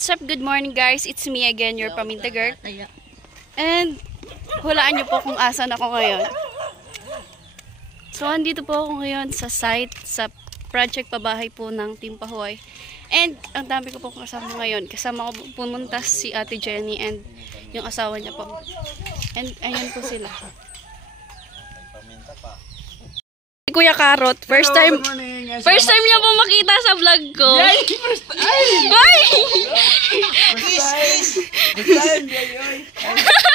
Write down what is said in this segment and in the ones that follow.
What's up? Good morning guys. It's me again, your Paminta Girl. And hulaan niyo po kung asan ako ngayon. So andito po ako ngayon sa site, sa project pabahay po ng Team Pahoy. And ang dami ko po kasama ngayon. Kasama ko pumunta si Ate Jenny and yung asawa niya po. And ayan po sila. Kuya Karot, first time niya po makita sa vlog ko. Ay!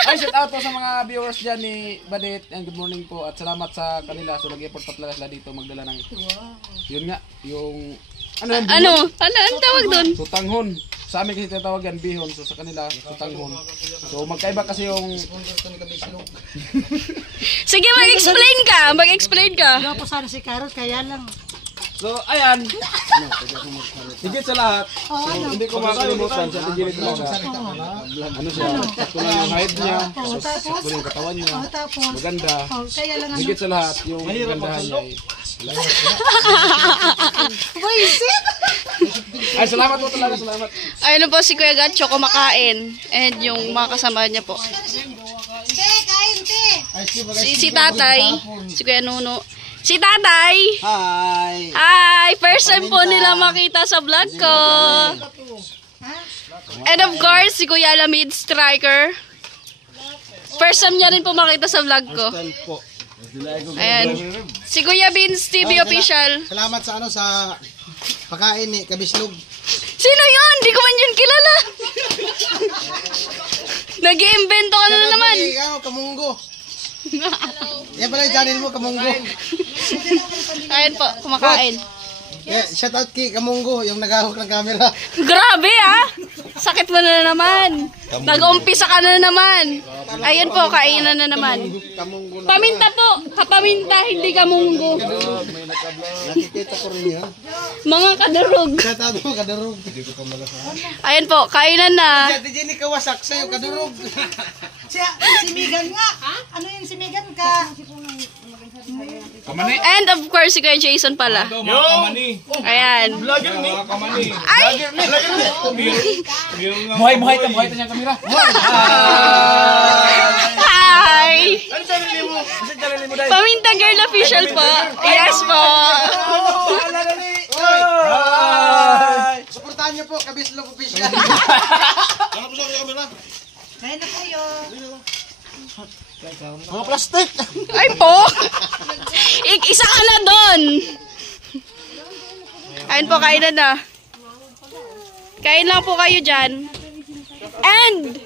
Ay, shout out po sa mga viewers dyan ni Badit and good morning po at salamat sa kanila. So nag-effort pa talaga sila dito magdala ng yun nga, yung Ano tawag doon? sutanghon. Sa amin kasi tinatawag yan bihon, so sa kanila sutanghon. So magkaiba kasi yung Sige, mag-explain ka. Wala po sana si Karot, kaya lang. so ayan. Higit sa lahat. So hindi ko makakalimutan sa tigilid talaga. Ano siya? Sakto lang yung height niya, sakto yung katawan niya. Maganda. Kaya lang Higit sa lahat yung gandahan niya. Ay, salamat po talaga, salamat. Ayun po si Kuya Gatcho kumakain. And yung mga kasama niya po. Si Tatay, si Kuya Nuno. Si Tatay! Hi! Hi! First time po nila makita sa vlog ko. And of course, si Kuya Lamid Striker. First time niya rin po makita sa vlog ko. Ayan. Si Kuya Vince TV Official. Salamat sa sa pagkain ni Kabislog. Sino yun? Di ko man yun kilala. Nag-iimbento ka na naman. Kamunggo. Yan pala yung channel mo, Kamunggo. Ayan po, kumakain. Yeah, shout out kay Kamunggo, yung naghahawak ng camera. Grabe ah! Sakit mo na naman. Nag-umpisa ka na naman. Ayun po, kainan na naman. Paminta po. Kapaminta, hindi kamunggo. Nakikita ko rin yan. Mga kadarog. Shout out mo, kadarog. Ayun po, kainan na. Ate Jenny kawasak sa'yo, kadurog. Si Megan nga. Ano yun si Megan ka? And of course, si Kuya Jason pala. Ayan. Ay! Muhay ta niyang kamera. Hi! Paminta Girl Official po. Yes po. Suportahan niyo po, Kabislog Official. Ano po sa camera? Kaya na kayo. Mga plastic. Ay po! Isa ka na doon! Ayun po, kainan na. Kain lang po kayo dyan. And,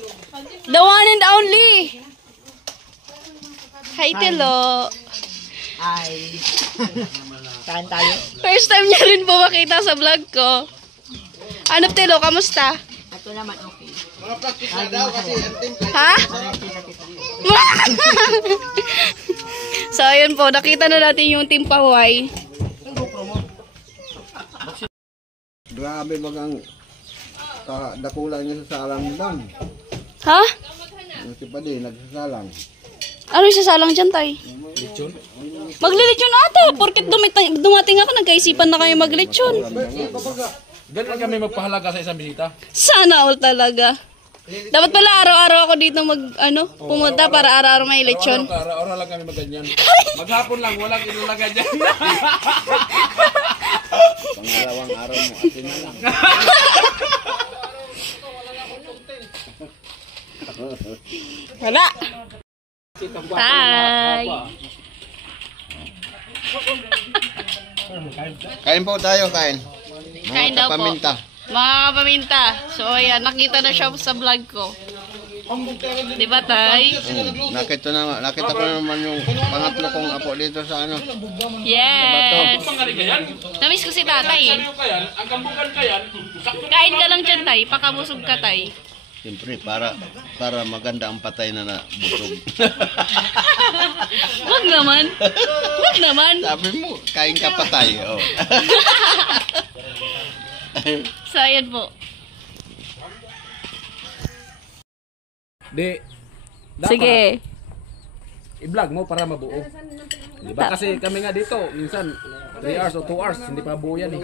the one and only, hi Tilo. Ay. Kain tayo. First time niya rin po makita sa vlog ko. Ano Tilo, kamusta? Ako naman okay. Mga plastic na daw kasi antim. Ha? So, ayun po, nakita na natin yung Team Pahoy. Grabe bagang dakulang niya sa salang doon. Ha? Si Padi, nagsasalang. Ano yung sasalang dyan, Tay? Lechon? Maglilitsyon ata. Porket dumating ako, nagkaisipan na kayo maglitsyon. Ganun kami magpahalaga sa isang bisita. Sana all talaga. Dapat pala araw-araw ako dito pumunta para araw-araw may lechon. Araw-araw lang kami maganyan. Maghapon lang, walang ilalagay dyan. Pangalawang araw mo, atin na lang. Wala. Bye. Kain po tayo, kain. Kain daw po. Paminta. Mga kapaminta. So ayan, nakita na siya sa vlog ko. Diba Tay? Nakita ko naman yung pangatlo kong apo dito sa Yes. Namiss ko si Tatay. Kain ka lang dyan Tay, pakabusog ka Tay. Siyempre, para maganda ang patay na busog. Wag naman. Wag naman. Sabi mo, kain ka patay. Oh. So ayan po. Dapat Sige. i-vlog mo para mabuo. Diba? Kasi kami nga dito, minsan 3 hours o 2 hours, hindi pa buo yan eh.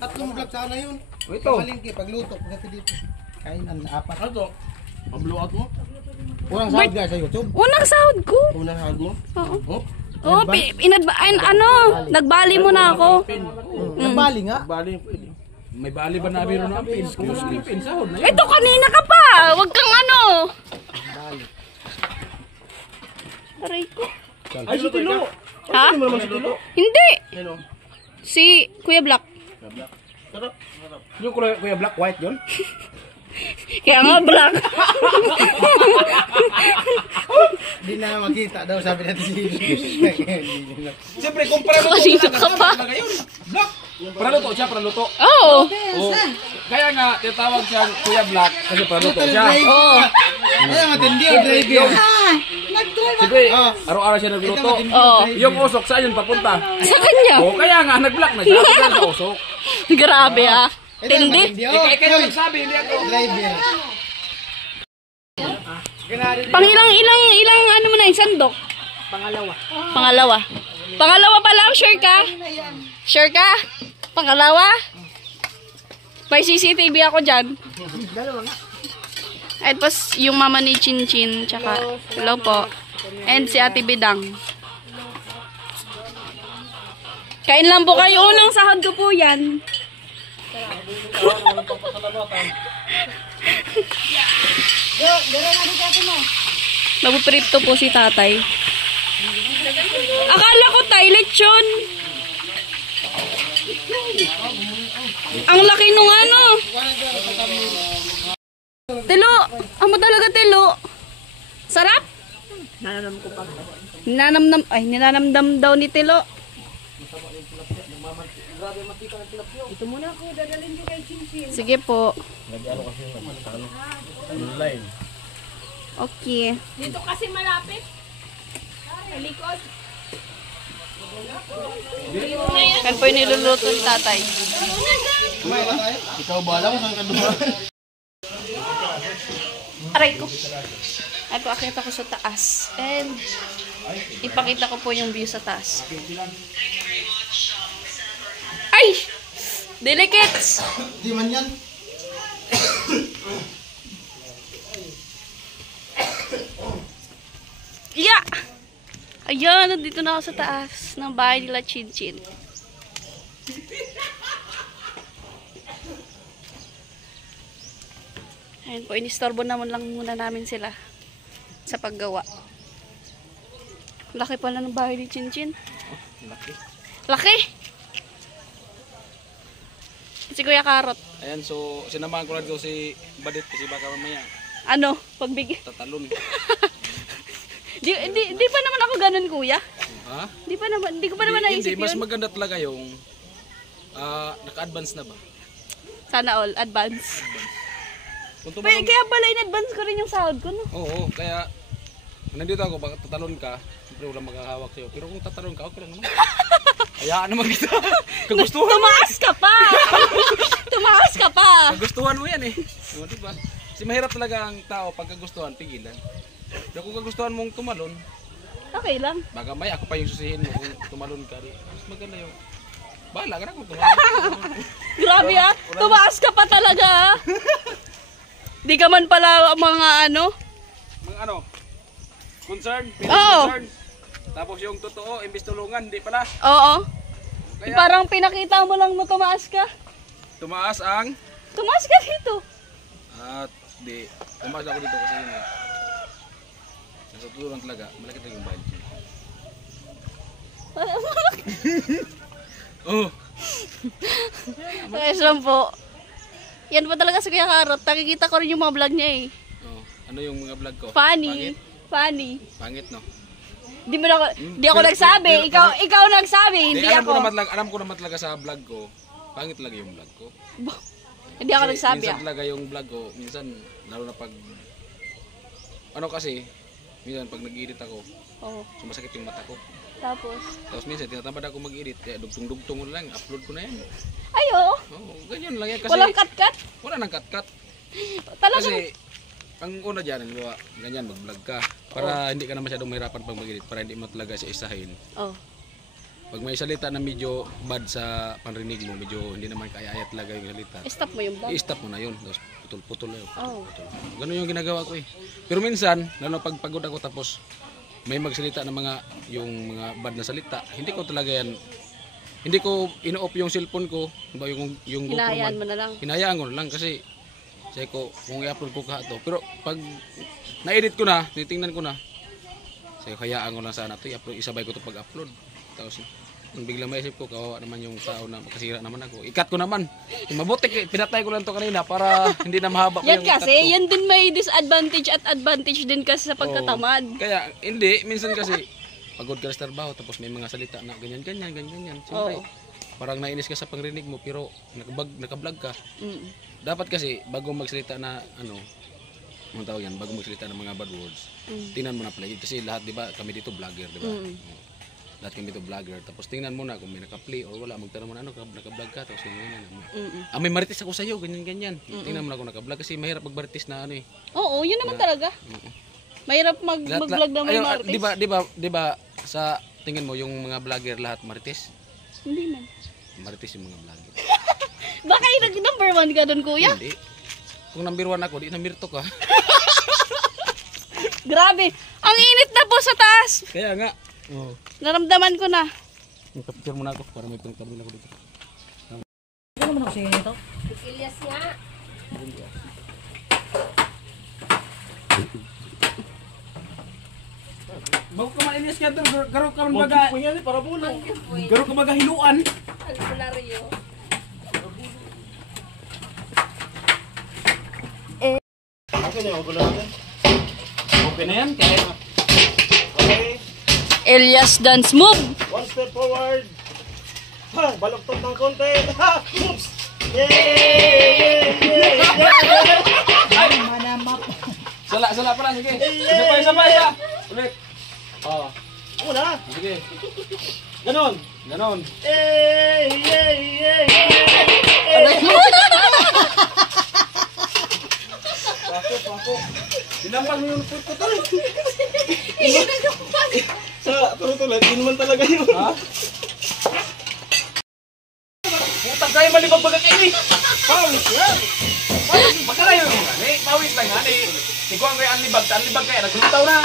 Tatlong vlog sana yun. Ito. Palingki, pagluto, pagkati dito. Kainan, 4. Ano to? Pablow out mo? Unang sahod guys sa YouTube. Unang sahod ko. Unang sahod mo. Oo. Oh? Oo, nagbali mo na ako. Nagbali nga. Bali. May bali ba na biro ng pins? Kung pin sahod na yun. Ito kanina ka pa. Huwag kang ano. Aray ko. Ay, si Tilo. Ha? Ano naman si Tilo? Hindi. Ano? Si Kuya Black. Yung Kuya Black White yun? Kaya nga Black. Hindi na makita daw sabi natin si Siyempre, kung para luto Kanina ka pa. talaga yun. Black. Para luto siya, para luto. Oo. Oh. Kaya nga, tinatawag siyang Kuya Black kasi para luto siya. Oo. Kaya matindi ang driver. Siyempre, araw-araw siya nagluto. Oo. Yung usok, saan yun papunta? Sa kanya. Oh, kaya nga, nag-black na siya. Kaya sa usok. Grabe ah. Tindi. Ikaw nagsabi, hindi ako. Driver. Ilang ano mo na yung sandok? Pangalawa. Pangalawa pa lang, sure ka? Sure ka? Pangalawa? May CCTV ako dyan. At pas yung mama ni Chin Chin, tsaka hello po. And si Ate Bidang. Kain lang po kayo. Unang sahod ko po yan. Nagpuprito po si tatay. Akala ko tay, lechon. Ang laki nung ano. Tilo, amo talaga tilo. Sarap? Ninanam ko pa. Ninanamdam daw ni Tilo. Ito muna ako, dadalhin ko kay Chinchin. Sige po. Online. Okay. Dito kasi malapit. Sa likod. Kan po yung niluluto ni tatay. Ikaw bala kung saan ka dumaan. Aray ko. Ay po, akita ko sa taas. And ipakita ko po yung view sa taas. Ay! Delicates! Di man yan. Yeah! Ayan, nandito na ako sa taas ng bahay nila Chin Chin. Ayan po, inistorbo naman lang muna namin sila sa paggawa. Laki pala ng bahay ni Chin Chin. Laki. Laki! Si Kuya Karot. Ayan, so sinamahan ko lang ko si Badit kasi baka mamaya Ano? Pagbigay. tatalon. Di pa naman ako ganun, Kuya. Ha? Di ko pa naman naisip Hindi, mas yun. maganda talaga yung naka-advance na ba? Sana all, advance. Kung Kaya pala in-advance ko rin yung sahod ko, no? Oo, kaya nandito ako, baka tatalon ka, siyempre walang makahawak sa'yo. Pero kung tatalon ka, okay lang naman. Hayaan naman kita. Kagustuhan mo. Tumaas ka pa! Tumaas ka pa! Kagustuhan mo yan eh. O, diba? Kasi mahirap talaga ang tao pag kagustuhan, pigilan. Pero kung kagustuhan mong tumalon, Okay lang. baka may ako pa yung susihin mo kung tumalon ka. Mas maganda yung, bahala ka na kung tumalon. Grabe ah! Tumaas ka pa talaga ah! Di ka man pala mga ano? Mga ano? Concern? Oo. Concern? Tapos yung totoo, imbis tulungan, di pala. Oo. Kaya Parang pinakita mo lang na tumaas ka. tumaas ang, Tumaas ka dito. at di, tumaas ako dito kasi yun eh. Sa tulungan talaga, malaki talaga yung budget. Oh, Guys lang po. Yan po talaga si Kuya Karot. Nakikita ko rin yung mga vlog niya eh. oh. Ano yung mga vlog ko? Funny. Pangit? Funny. Pangit, no? Di ako nagsabi. Ikaw nagsabi, hindi ako. Alam ko naman talaga sa vlog ko, pangit talaga yung vlog ko. Hindi ako Kasi nagsabi minsan ah. talaga yung vlog ko, minsan, lalo na pag, ano kasi, minsan pag nag-edit ako, Oo. sumasakit yung mata ko. Tapos Minsan, tinatamad ako mag-edit, kaya dugtong-dugtong ko lang, upload ko na yan. ay oo. Oo, ganyan lang yan. Kasi, Walang cut-cut. wala nang cut-cut. Talagang Kasi, ang una dyan, halimbawa, ganyan, mag-vlog ka. Para hindi ka na masyadong mahirapan pag mag-edit, para hindi mo talaga siya isahin. oh. pag may salita na medyo bad sa panrinig mo, medyo hindi naman kaya-aya talaga yung salita, Stop mo yung vlog. i-stop mo na yun. Tapos putol-putol na yun. Oh. Ganun yung ginagawa ko eh. Pero minsan, lalo pag pagod ako tapos may magsalita ng yung mga bad na salita, hindi ko talaga yan, hindi ko ino-off yung cellphone ko, ba yung GoPro Hinayaan man. mo na lang. Hinayaan ko na lang kasi sabi ko, kung i-upload ko to. Pero pag na-edit ko na, titingnan ko na, sabi ko, hayaan ko lang sana ito, i-upload, isabay ko ito pag-upload. Tapos, kung biglang maisip ko, kawawa naman yung tao na makasira naman ako. Ikat ko naman. Mabuti, pinatay ko lang to kanina para hindi na mahaba pa Yan yung ikat kasi, ko. yan din may disadvantage at advantage din kasi sa pagkatamad. Kaya, hindi. Minsan kasi, pagod ka sa trabaho, tapos may mga salita na ganyan. Siyempre, parang nainis ka sa pangrinig mo, pero nakablog ka. Dapat kasi, bago magsalita na, anong tawag yan, bago magsalita ng mga bad words, tingnan mo na play. Kasi lahat, di ba, kami dito vlogger, di ba? Lahat kami dito vlogger. Tapos tingnan mo na kung may naka-play or wala, magtanong mo na, naka-vlog ka, tapos ganyan. May marites ako sa'yo, ganyan. Tingnan mo na kung naka-vlog, kasi mahirap mag-marites na Oo, yun naman talaga. Mahirap mag-vlog na may marites. Di ba, sa tingin mo, yung mga vlogger lahat marites? Hindi man. Marites yung mga vlogger. Baka yung number 1 ka doon, kuya? Hindi. Kung number 1 ako, di namirto ka. Grabe. Ang init na po sa taas. Kaya nga. Naramdaman ko na. Capture mo na ako para may pangtabin ako dito. Ano naman ako sa inyo ito? Ilyas nga. Bago ka maninis ka doon, garo ka baga. Garo ka baga hiluan. Albularyo. Okay na yan, kaya. Elias dance move. One step forward. Ha, baloktot ng konti. Ha, oops. Yay! Manamap. Sala pa lang, sige. Isa pa. Ulit. Oh, Una. sige. Ganon. Ganon. Yay! Pako. Dinampal mo yung foot ko to. Sa tuloy, di naman talaga yun. Ha? Putang kayo malibag baga kayo eh. Pawis yan. Magkalayo yung gani. Pawis lang gani. Ikaw ang libag kaya. Naglutaw na.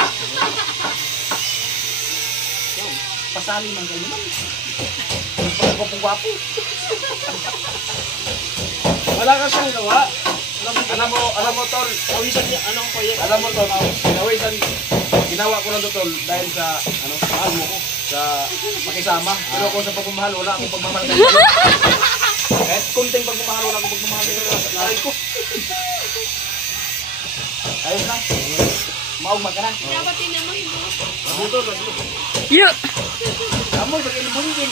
Pasali man kayo naman. Pagpapagwapo. Wala ka siyang gawa. Alam mo tol. Pawisan niya, ano ko yan? Alam mo tol. Pawisan. Ginawa ko lang to tol dahil sa mahal mo ko. Sa pakisama. Pero ako sa pagmamahal, wala akong pagmamahal. Kahit kunting pagmamahal, wala akong pagmamahal. Lahat ko. Ayos na. Maugmag ka na. Dapat tinamoy mo. Yeah. Amoy, pag inubungin.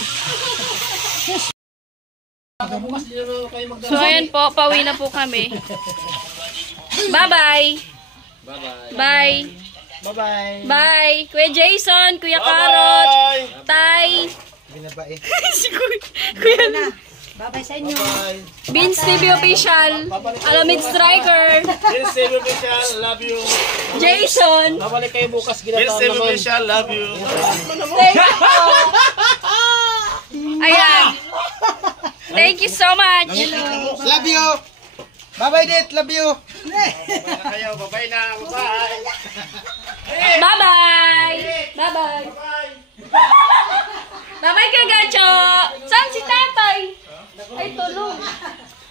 So ayan po, pauwi na po kami. Bye-bye. Bye. Bye-bye. Bye. Kuya Jason, Kuya Karot, Tay. Binabae. Si Kuya na. Babay sa inyo. Vince TV Official. Alamid Striker. Yes, Save Official, love you. Jason. Babalik kayo bukas, ginataon naman. Official, love you. Thank you po. Ayan. Thank you so much. Love you. Bye-bye, Det. Love you. Kayo, babay na. Bye. Bye-bye. Bye-bye. Bye-bye kay Gacho. Saan si tatay? Ay, tulog.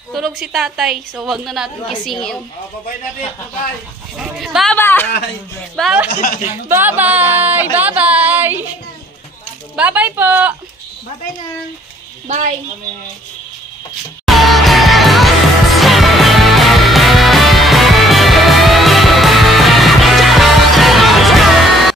Tulog si tatay. So, wag na natin kisingin. Babay na din. Bye. Bye-bye. Bye-bye. Bye-bye. Bye-bye po. Babay na. Bye.